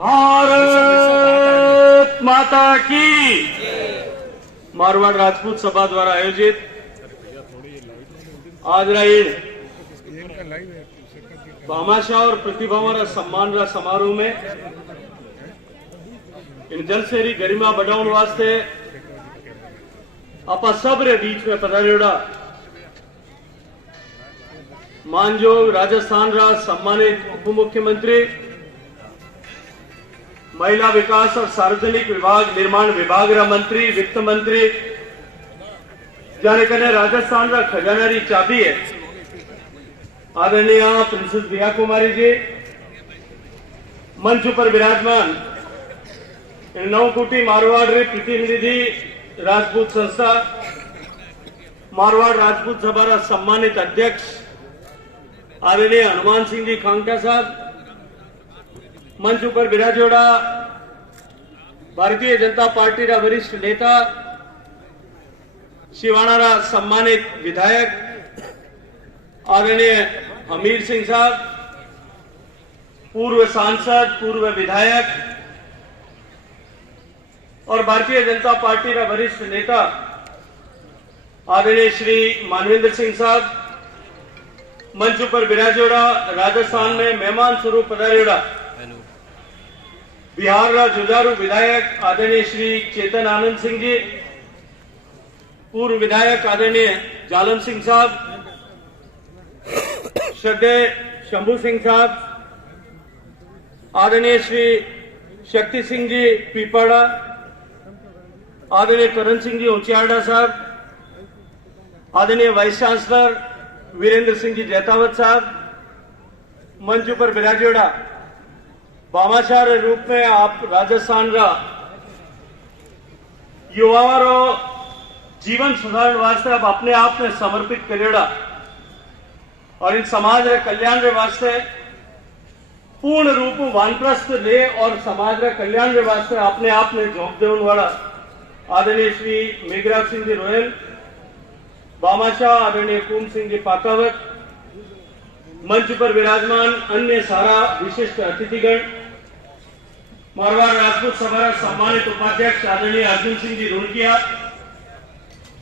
भारत माता की मारवाड़ राजपूत सभा द्वारा आयोजित आज भामाशाह और प्रतिभावारा सम्मान रा समारोह में इन जलसेरी गरिमा बढ़ाउण वास्ते आपा सब रे बीच में पधारेड़ा मानजोग राजस्थान रा सम्मानित उप मुख्यमंत्री महिला विकास और सार्वजनिक विभाग निर्माण विभाग रा मंत्री वित्त मंत्री जाने कने राजस्थान रा खजानारी चाबी है आदरणीय प्रिंसेस बिया कुमारी जी मंच पर विराजमान नवकुटी मारवाड़ रे प्रतिनिधि राजपूत संस्था मारवाड़ राजपूत सभा रा सम्मानित अध्यक्ष आदरणीय हनुमान सिंह जी खांगटा साहब मंच पर विराजोड़ा भारतीय जनता पार्टी रा वरिष्ठ नेता शिवाणा रा सम्मानित विधायक आदरणीय हमीर सिंह साहब पूर्व सांसद पूर्व विधायक और भारतीय जनता पार्टी रा वरिष्ठ नेता आदरणीय श्री मानवेंद्र सिंह साहब मंच पर विराजोड़ा राजस्थान में मेहमान स्वरूप पधारेड़ा बिहार रा जुझारू विधायक आदरणीय श्री चेतन आनंद सिंह जी पूर्व विधायक आदरणीय जालम सिंह साहब श्रद्धेय शंभू सिंह साहब आदरणीय श्री शक्ति सिंह जी पीपड़ा आदरणीय करण सिंह जी उचियाड़ा साहब आदरणीय वाइस चांसलर वीरेंद्र सिंह जी जैतावत साहब मंच पर विराजोड़ा भामाशाह रे रूप में आप राजस्थान रा युवा रो जीवन सुधारण वास्ते आप अपने आप ने समर्पित करेड़ा और इन समाज रे कल्याण रे वास्ते पूर्ण रूप वानप्रस्थ ले और समाज रे कल्याण रे वास्ते अपने आप ने झोंक देवन वाला आदरणीय श्री मेघराज सिंह जी रोयल भामाशाह आदरणीय कुम सिंह जी पाकावत मंच पर विराजमान अन्य सारा विशिष्ट अतिथिगण मारवाड़ राजपूत सभा सम्मानित उपाध्यक्ष आदरणीय अर्जुन सिंह जी रुड़किया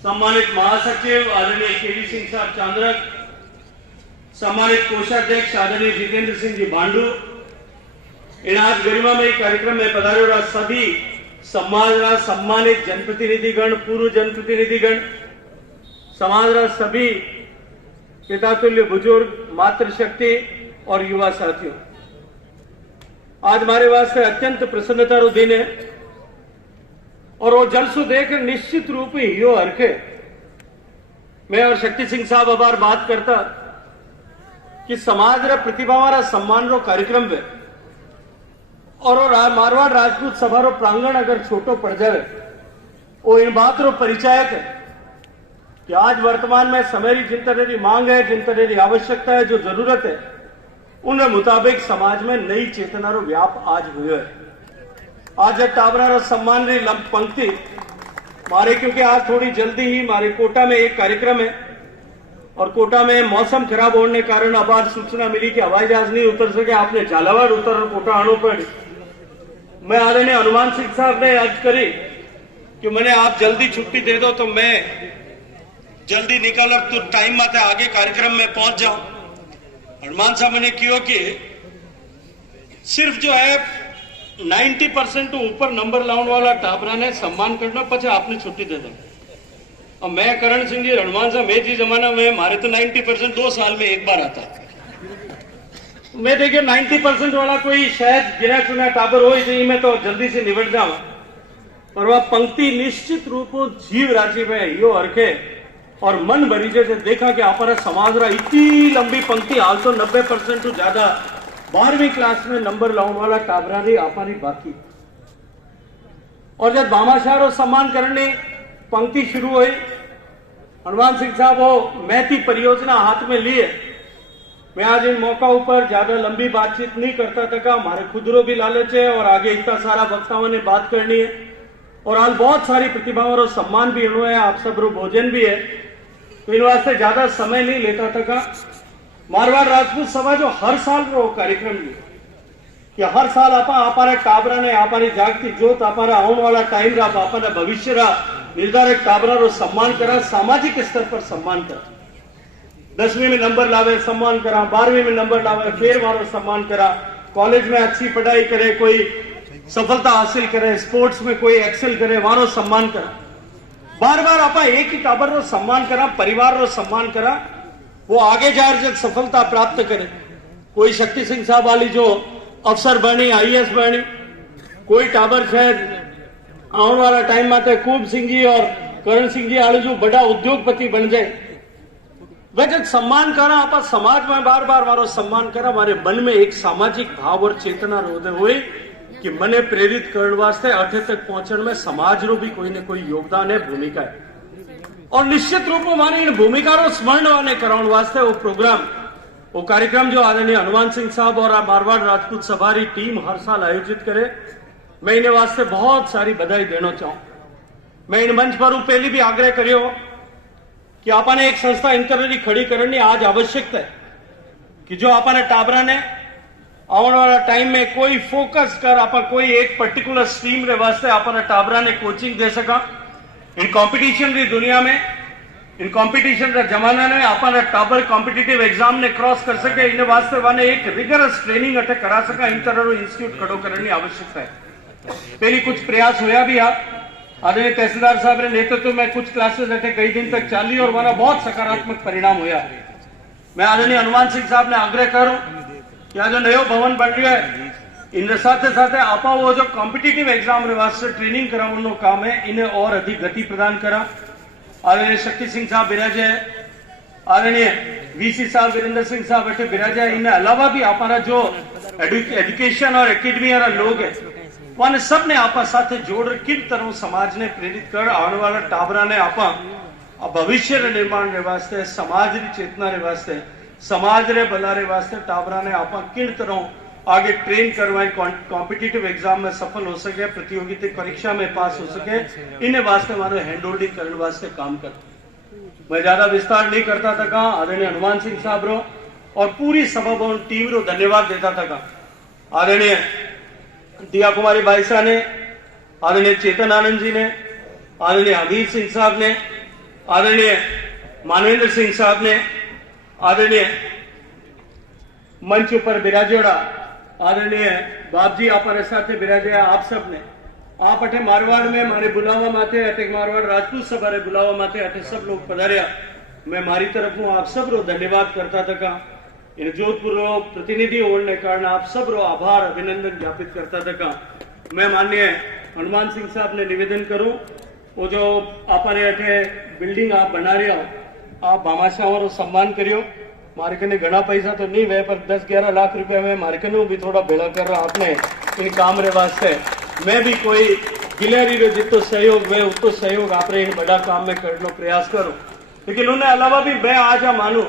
सम्मानित महासचिव आदरणीय केवी सिंह साहब चांद्रक सम्मानित कोषाध्यक्ष आदरणीय जितेंद्र सिंह जी भांडू इन आज गरिमामयी कार्यक्रम में पधारेला सभी समाज रा सम्मानित जनप्रतिनिधिगण पूर्व जनप्रतिनिधिगण समाज रा सभी पितातुल्य बुजुर्ग मातृशक्ति और युवा साथियों आज हमारे वास्ते अत्यंत प्रसन्नता रो दिन है और वो जलसो देख निश्चित रूप ही यो हरखे मैं और शक्ति सिंह साहब अबार बात करता कि समाज रा प्रतिभावारा सम्मान रो कार्यक्रम है और मारवाड़ राजपूत सभा रो प्रांगण अगर छोटो पड़ जाए वो इन बात रो परिचायक है कि आज वर्तमान में समय की जिन तरह की मांग है जिन तरह की आवश्यकता है जो जरूरत है उन मुताबिक समाज में नई चेतना रो व्याप आज हुए है आज टाबरा रो सम्मान री लंब पंक्ति मारे क्योंकि आज थोड़ी जल्दी ही मारे कोटा में एक कार्यक्रम है और कोटा में मौसम खराब होने के कारण अब आज सूचना मिली कि हवाई जहाज नहीं उतर सके आपने झालावाड़ उतर कोटा आनो पड़ी मैं आदरणीय हनुमान सिंह साहब ने अर्ज करी कि मैंने आप जल्दी छुट्टी दे दो तो मैं जल्दी निकल अब तो टाइम माते आगे कार्यक्रम में पहुंच जाऊं हनुमान साहब ने क्यों कि सिर्फ जो है 90% ऊपर नंबर लाने वाला टाबरा ने सम्मान करना पचे आपने छुट्टी दे दो अब मैं करण सिंह जी हनुमान साहब मैं जी जमाना में मारे तो 90% 2 साल में एक बार आता मैं देखिए 90% वाला कोई शायद गिना चुना टाबर हो इसी में तो जल्दी से निबट जाऊं पर वह पंक्ति निश्चित रूप जीव राशि में यो हरखे और मन भरी से देखा कि हमारा समाज रा इतनी लंबी पंक्ति हाल तो 90% तो ज्यादा 12वीं क्लास में नंबर लाने वाला टाबरा री आपारी बाकी और जब भामाशाह रो सम्मान करने पंक्ति शुरू हुई हनुमान सिंह साहब वो मैती परियोजना हाथ में लिए मैं आज इन मौका ऊपर ज्यादा लंबी बातचीत नहीं करता था हमारे खुदरो भी लालच है और आगे इतना सारा वक्ताओं ने बात करनी है और आज बहुत सारी प्रतिभाओं और सम्मान भी है आप सब रो भोजन भी है तो इन वास्ते ज्यादा समय नहीं लेता था मारवाड़ राजपूत सभा जो हर साल रो कार्यक्रम कि हर साल आपने टाबरा ने आपनी जागती जोत आपने आने वाला टाइम रा आपने भविष्य रा निर्धारित टाबरा रो सम्मान करा, सामाजिक स्तर पर सम्मान करा। 10वीं में नंबर लावे सम्मान करा, 12वीं में नंबर लावे फिर मारो सम्मान करा, कॉलेज में अच्छी पढ़ाई करे, कोई सफलता हासिल करे, स्पोर्ट्स में कोई एक्सेल करे, मारो सम्मान करा। बार बार आप एक ही टाबर रो सम्मान करा, परिवार रो सम्मान करा, वो आगे जाकर सफलता प्राप्त करे। कोई शक्ति सिंह साहब वाली जो अफसर बनी, IAS बनी, कोई टाबर शायद आने वाला टाइम में खूब सिंह जी और करण सिंह जी वाले जो बड़ा उद्योगपति बन जाए। वह जब सम्मान करा आप समाज में बार बार मारो सम्मान करा, हमारे मन में एक सामाजिक भाव और चेतना रोदे हुए कि मने प्रेरित करने वास्ते अठे तक पहुंचने में समाज रो भी कोई न कोई योगदान है, भूमिका है। और निश्चित रूप में मानी इन भूमिका रो स्मरण वाने कराने वास्ते वो प्रोग्राम, वो कार्यक्रम जो आदरणीय हनुमान सिंह साहब और मारवाड़ राजपूत सभा री टीम हर साल आयोजित करे, मैं इन्हें वास्ते बहुत सारी बधाई देना चाहूं। मैं इन मंच पर पहली भी आग्रह करियो कि आपने एक संस्था इंटरनली खड़ी करनी आज आवश्यकता है कि जो आपने टाबरा ने आने वाला टाइम में कोई फोकस कर आप कोई एक पर्टिकुलर स्ट्रीम रे वास्ते आपने टाबरा ने कोचिंग दे सका। इन कंपटीशन री दुनिया में, इन कंपटीशन रे जमाना में आपने टाबर कॉम्पिटिटिव एग्जाम ने क्रॉस कर सके, इन वास्ते वाने एक रिगरस ट्रेनिंग अटे करा सका। इन तरह इंस्टीट्यूट खड़ो करने आवश्यकता है। पहली कुछ प्रयास होया भी आदरणीय तहसीलदार साहब ने नेतृत्व में कुछ क्लासेस अटे कई दिन तक चाली और वहां बहुत सकारात्मक परिणाम होया। मैं आदरणीय हनुमान सिंह साहब ने आग्रह करूं कि आज जो नयो भवन बन रहा है, इन साथे साथे आप वो जो कॉम्पिटिटिव एग्जाम रे वास्ते ट्रेनिंग करावनो काम है, इन्हें और अधिक गति प्रदान करा। आदरणीय शक्ति सिंह साहब बिराजे, आदरणीय VC साहब वीरेंद्र सिंह साहब अटे बिराजे, इन्हें अलावा भी हमारा जो एजुकेशन और एकेडमी वाला लोग है वन सब ने आप साथ जोड़ किन तरह समाज ने प्रेरित कर आने वाला टाबरा ने आप भविष्य रे निर्माण रे वास्ते, समाज री चेतना रे वास्ते, समाज रे भला रे वास्ते टाबरा ने आप किन तरह आगे ट्रेन करवाए, कॉम्पिटिटिव एग्जाम में सफल हो सके, प्रतियोगिता परीक्षा में पास हो सके, इन्हें वास्ते हमारे हैंड होल्डिंग करने वास्ते काम कर। मैं ज्यादा विस्तार नहीं करता था कहा आदरणीय हनुमान सिंह साहब रो और पूरी सभा भवन टीम रो धन्यवाद देता था कहा आदरणीय दिया कुमारी बाईसा ने, आदरणीय चेतन आनंद जी ने, आदरणीय हमीद सिंह साहब ने, आदरणीय मानवेंद्र सिंह साहब ने, आदरणीय मंच पर बिराजेड़ा आदरणीय बापजी आपने साथ बिराजे, आप सब ने आप अठे मारवाड़ में मारे बुलावा माथे अटे मारवाड़ राजपूत सभा रे बुलावा माथे अटे सब लोग पधार्या। मैं मारी तरफ आप सब रो धन्यवाद करता था। इन जोधपुर रो प्रतिनिधि होने के कारण आप सब रो आभार अभिनंदन ज्ञापित करता था। मैं माननीय हनुमान सिंह साहब ने निवेदन करूं, वो जो आपने अठे बिल्डिंग आप बना रहे हो, आप भामाशाह रो सम्मान करियो। मारे कने घना पैसा तो नहीं वे, पर 10-11 लाख रुपया में मारे कने भी थोड़ा भेड़ा कर रहा आपने इन काम रे वास्ते। मैं भी कोई गिलहरी रो जितो सहयोग वे उतो सहयोग आपने इन बड़ा काम में करने प्रयास करूं। लेकिन उन्हें अलावा भी मैं आज मानू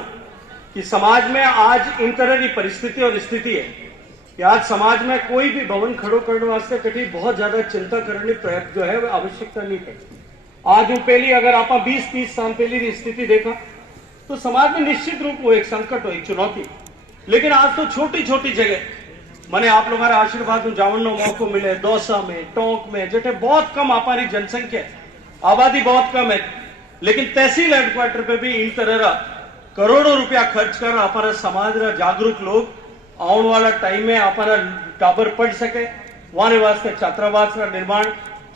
कि समाज में आज इन तरह की परिस्थिति और स्थिति है कि आज समाज में कोई भी भवन खड़ो करने वास्ते कभी बहुत ज्यादा चिंता करने प्रयत्न जो है आवश्यकता नहीं पड़ती। आज पहली अगर आप 20-30 साल पहली की स्थिति देखा तो समाज में निश्चित रूप वो एक संकट हो, एक चुनौती। लेकिन आज तो छोटी छोटी जगह मैंने आप लोगों का आशीर्वाद जावन मौको मिले, दौसा में, टोंक में, जटे बहुत कम हमारी जनसंख्या, आबादी बहुत कम है, लेकिन तहसील हेडक्वार्टर पे भी इन तरह करोड़ों रुपया खर्च कर हमारा समाज रा जागरूक लोग आने वाला टाइम में हमारा टाबर पढ़ सके, वाने वास्ते छात्रावास का निर्माण,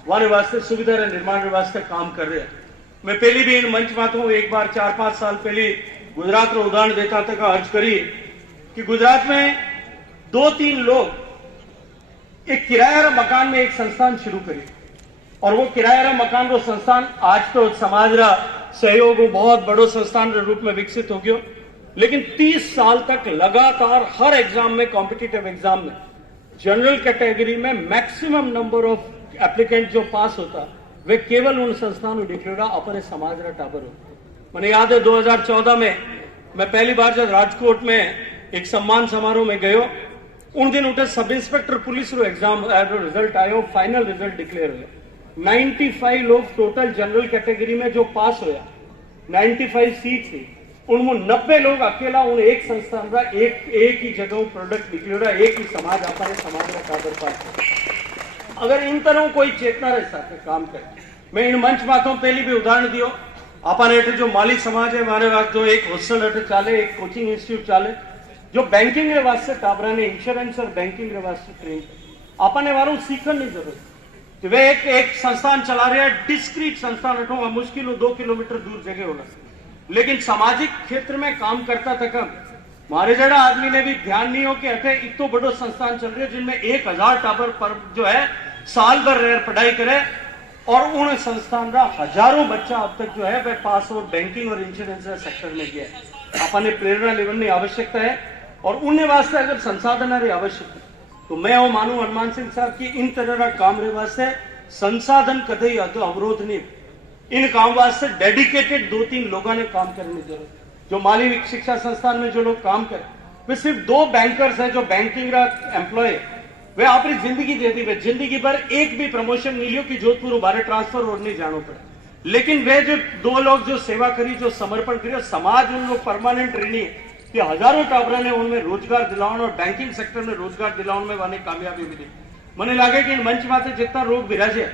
वाने वास्ते सुविधा रा निर्माण वास्ते काम कर रहे हैं। मैं पहली भी इन मंच माथों एक बार 4-5 साल पहले गुजरात रो उदाहरण देता था का अर्ज करी कि गुजरात में 2-3 लोग एक किराया मकान में एक संस्थान शुरू करी और वो किराया मकान रो संस्थान आज तो समाज रा सहयोग बहुत बड़ो संस्थान के रूप में विकसित हो गयो। लेकिन 30 साल तक लगातार हर एग्जाम में, कॉम्पिटिटिव एग्जाम में, जनरल कैटेगरी में मैक्सिमम नंबर ऑफ एप्लीकेंट जो पास होता वे केवल उन संस्थानों डिक्लेरा अपने समाज रा टाबर हो। मैंने याद है 2014 में मैं पहली बार जब राजकोट में एक सम्मान समारोह में गयो, उन दिन उठे सब इंस्पेक्टर पुलिस रो एग्जाम रिजल्ट आयो, फाइनल रिजल्ट डिक्लेयर हुआ। 95 लोग टोटल जनरल कैटेगरी में जो पास होया, 95 सीट थी, उनमें 90 लोग अकेला उन एक संस्थान का एक ही जगह प्रोडक्ट निकले रहा, एक ही समाज आपा ने समाज का कादर पास। अगर इन तरह कोई चेतना रहे साथ काम करे, मैं इन मंच बातों पहली भी उदाहरण दियो, आपने हेठ जो माली समाज है मारे वास्ते जो एक हॉस्टल हेठ चाले, एक कोचिंग इंस्टीट्यूट चाले, जो बैंकिंग रे वास्ते टाबरा ने इंश्योरेंस और बैंकिंग रे वास्ते ट्रेन आपने वालों सीखने की जरूरत है। वे एक संस्थान चला रहे हैं, डिस्क्रीट संस्थान हटो, मुश्किल 2 किलोमीटर दूर जगह होना, लेकिन सामाजिक क्षेत्र में काम करता था कम। मारे जड़ा आदमी ने भी ध्यान नहीं हो कि अठे इतो बड़ो संस्थान चल रहे जिनमें 1000 टाबर पर जो है साल भर रह पढ़ाई करे, और उन संस्थान का हजारों बच्चा अब तक जो है वह पास और बैंकिंग और इंश्योरेंस सेक्टर में गया है। अपने प्रेरणा लेवन की आवश्यकता है, और उन्हें वास्ते अगर संसाधन री आवश्यकता, तो मैं वो मानू हनुमान सिंह साहब की इन तरह का काम रे वास्ते संसाधन कदे अवरोध नहीं, इन काम वास्ते डेडिकेटेड 2-3 लोगों ने काम करने की जरूरत। जो माली शिक्षा संस्थान में जो लोग काम करें, वे सिर्फ 2 बैंकर्स हैं जो बैंकिंग का एम्प्लॉय है, वे अपनी जिंदगी दे दी, वे जिंदगी भर एक भी प्रमोशन नहीं लियो कि जोधपुर बारे ट्रांसफर और नहीं जानो पड़े, लेकिन वे जो 2 लोग जो सेवा करी, जो समर्पण करी, समाज उन लोग परमानेंट ऋणी है कि हजारों टाबरा ने उनमें रोजगार दिलावन और बैंकिंग सेक्टर में रोजगार दिलावन में वाने कामयाबी मिली। मने लगे कि इन मंच माते जितना लोग विराजे,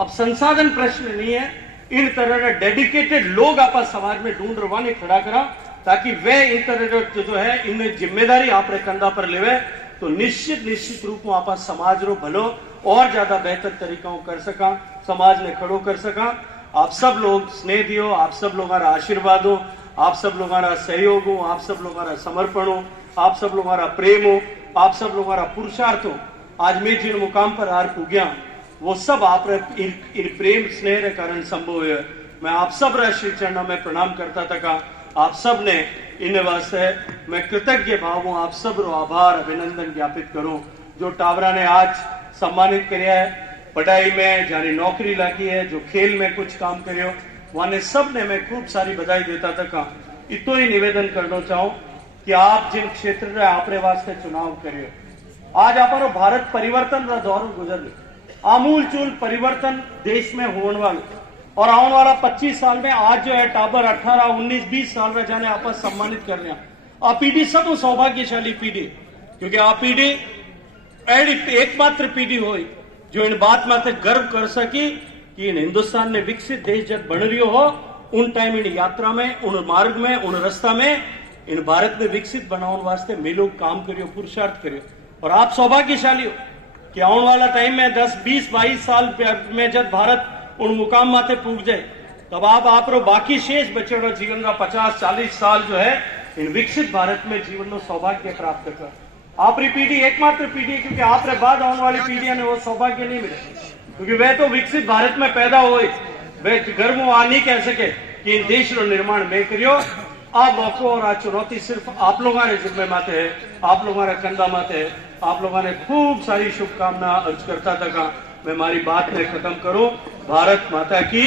अब संसाधन प्रश्न नहीं है, इन तरह के डेडिकेटेड लोग आप समाज में ढूंढ रवाने खड़ा करा, ताकि वे इन तरह जो है इनमें जिम्मेदारी आप कंधा पर लेवे, तो निश्चित रूप में आप समाज रो भलो और ज्यादा बेहतर तरीका कर सका, समाज ने खड़ो कर सका। आप सब लोग स्नेह दियो, आप सब लोग आशीर्वाद हो, आप सब लोग सहयोग हो, आप सब लोग समर्पण हो, आप सब लोग प्रेम हो, आप सब लोग पुरुषार्थ हो। आज मैं जिन मुकाम पर आर पुग्या वो सब आप इन प्रेम स्नेह के कारण संभव है। मैं आप सब श्री चरणों में प्रणाम करता था, आप सब ने इन वास्ते मैं कृतज्ञ भाव हूं, आप सब रो आभार अभिनंदन ज्ञापित करूं। जो टावरा ने आज सम्मानित किया है, पढ़ाई में जानी नौकरी लगी है, जो खेल में कुछ काम करियो, वाने सब ने मैं खूब सारी बधाई देता था। इतो ही निवेदन करना चाहूं कि आप जिन क्षेत्र में आपने वास्ते चुनाव करियो, आज आप भारत परिवर्तन का दौर गुजर रहे, आमूल चूल परिवर्तन देश में होने वाले, और आने वाला 25 साल में आज जो है टाबर 18, 19, 20 साल में जाने आप सम्मानित कर रहे हैं। आ पीढ़ी सब सौभाग्यशाली पीढ़ी, क्योंकि आ पीढ़ी एकमात्र पीढ़ी हो जो इन बात में गर्व कर सकी कि इन हिंदुस्तान ने विकसित देश जब बन रही हो, उन टाइम इन यात्रा में, उन मार्ग में, उन रास्ता में इन भारत में विकसित बनाने वास्ते मिलो काम करियो, पुरुषार्थ करियो। और आप सौभाग्यशाली हो कि आने वाला टाइम में 10, 20, 22 साल में जब भारत उन मुकाम माते पूग जाए, तब आप बाकी शेष बचे जीवन का 50-40 साल जो है इन विकसित भारत में जीवन में सौभाग्य प्राप्त कर। आपकी पीढ़ी एकमात्र पीढ़ी, क्योंकि आप बाद आने वाली पीढ़ियां ने वो सौभाग्य नहीं मिले, क्योंकि वे तो विकसित भारत में पैदा हुए, वे गर्व आ नहीं कह सके कि इन देश रो निर्माण मैं करियो। आ मौको और आ चुनौती सिर्फ आप लोगों ने जिम्मे माते है, आप लोगों ने कंधा माते है। आप लोगों ने खूब सारी शुभकामना अर्ज करता था। मैं हमारी बात में खत्म करूं। भारत माता की